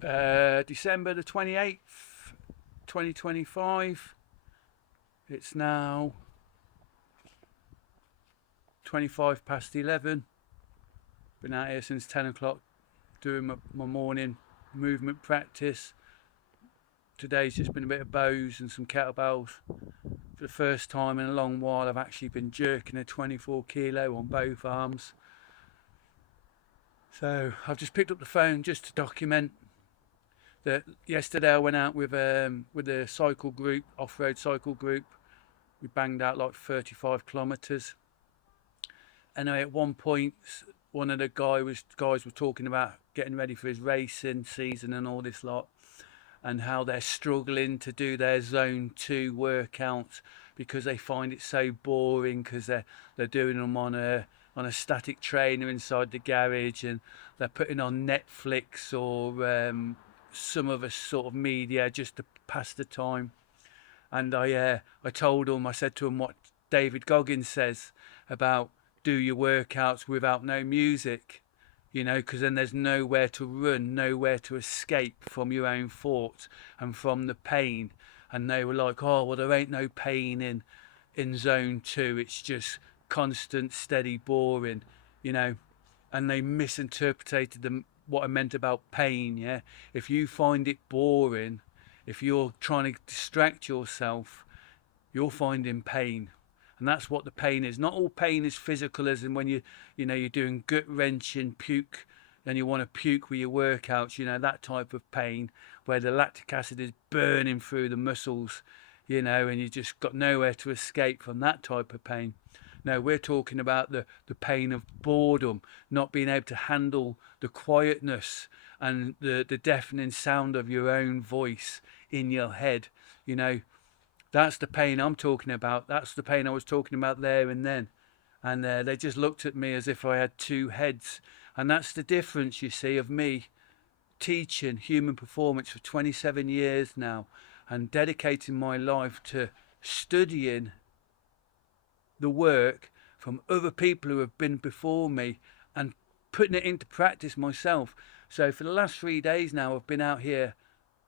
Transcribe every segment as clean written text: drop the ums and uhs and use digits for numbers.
December the 28th, 2025. It's now 25 past 11. Been out here since 10 o'clock doing my morning movement practice. Today's just been a bit of bows and some kettlebells. For the first time in a long while, I've actually been jerking a 24 kilo on both arms. So I've just picked up the phone just to document that yesterday I went out with a cycle group, off-road cycle group. We banged out like 35 kilometers. And at one point, one of the guys were talking about getting ready for his racing season and all this lot, and how they're struggling to do their zone 2 workouts because they find it so boring, because they're doing them on a static trainer inside the garage, and they're putting on Netflix or some other sort of media just to pass the time. And I told them, I said to them what David Goggins says about do your workouts without no music, because then there's nowhere to run, nowhere to escape from your own thoughts and from the pain. And they were like, oh, well, there ain't no pain in zone 2. It's just constant, steady, boring, you know. And they misinterpreted what I meant about pain, yeah. If you find it boring, if you're trying to distract yourself, you're finding pain. And that's what the pain is. Not all pain is physical, as in when you're doing gut wrenching, puke, and you want to puke with your workouts, that type of pain where the lactic acid is burning through the muscles, and you just got nowhere to escape from that type of pain. No, we're talking about the pain of boredom, not being able to handle the quietness and the deafening sound of your own voice in your head. That's the pain I'm talking about. That's the pain I was talking about there and then. And they just looked at me as if I had two heads. And that's the difference, you see, of me teaching human performance for 27 years now and dedicating my life to studying the work from other people who have been before me and putting it into practice myself. So for the last 3 days now, I've been out here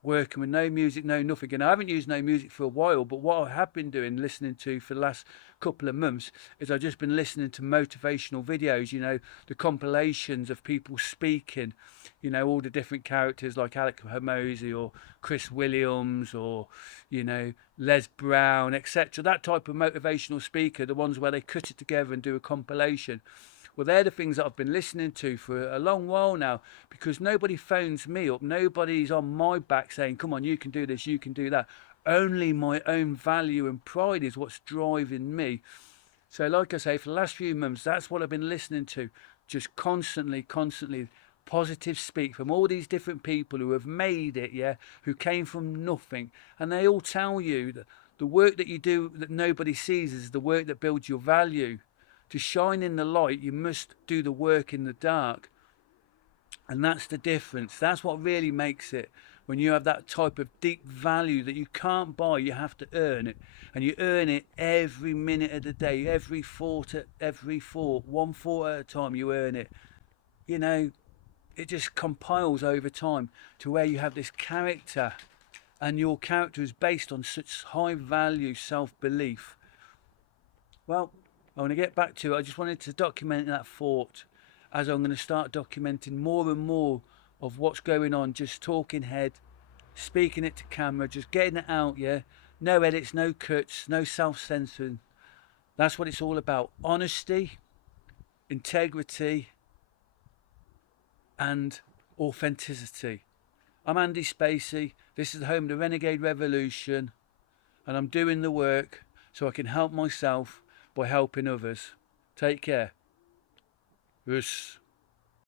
working with no music, no nothing. And I haven't used no music for a while, but what I have been doing, listening to for the last couple of months, is I've just been listening to motivational videos, the compilations of people speaking, all the different characters like Alec Hermosi or Chris Williams or, Les Brown, etc. That type of motivational speaker, the ones where they cut it together and do a compilation. Well, they're the things that I've been listening to for a long while now, because nobody phones me up. Nobody's on my back saying, come on, you can do this, you can do that. Only my own value and pride is what's driving me. So like I say, for the last few months, that's what I've been listening to. Just constantly positive speak from all these different people who have made it, yeah, who came from nothing. And they all tell you that the work that you do that nobody sees is the work that builds your value. To shine in the light, you must do the work in the dark. And that's the difference. That's what really makes it. When you have that type of deep value that you can't buy, you have to earn it. And you earn it every minute of the day, every thought, one thought at a time, you earn it. It just compiles over time to where you have this character, and your character is based on such high value self-belief. Well, I want to get back to it. I just wanted to document that thought, as I'm going to start documenting more and more of what's going on. Just talking head, speaking it to camera, just getting it out, yeah? No edits, no cuts, no self-censoring. That's what it's all about. Honesty, integrity, and authenticity. I'm Andy Spacey. This is the home of the Renegade Revolution, and I'm doing the work so I can help myself by helping others. Take care. Yes.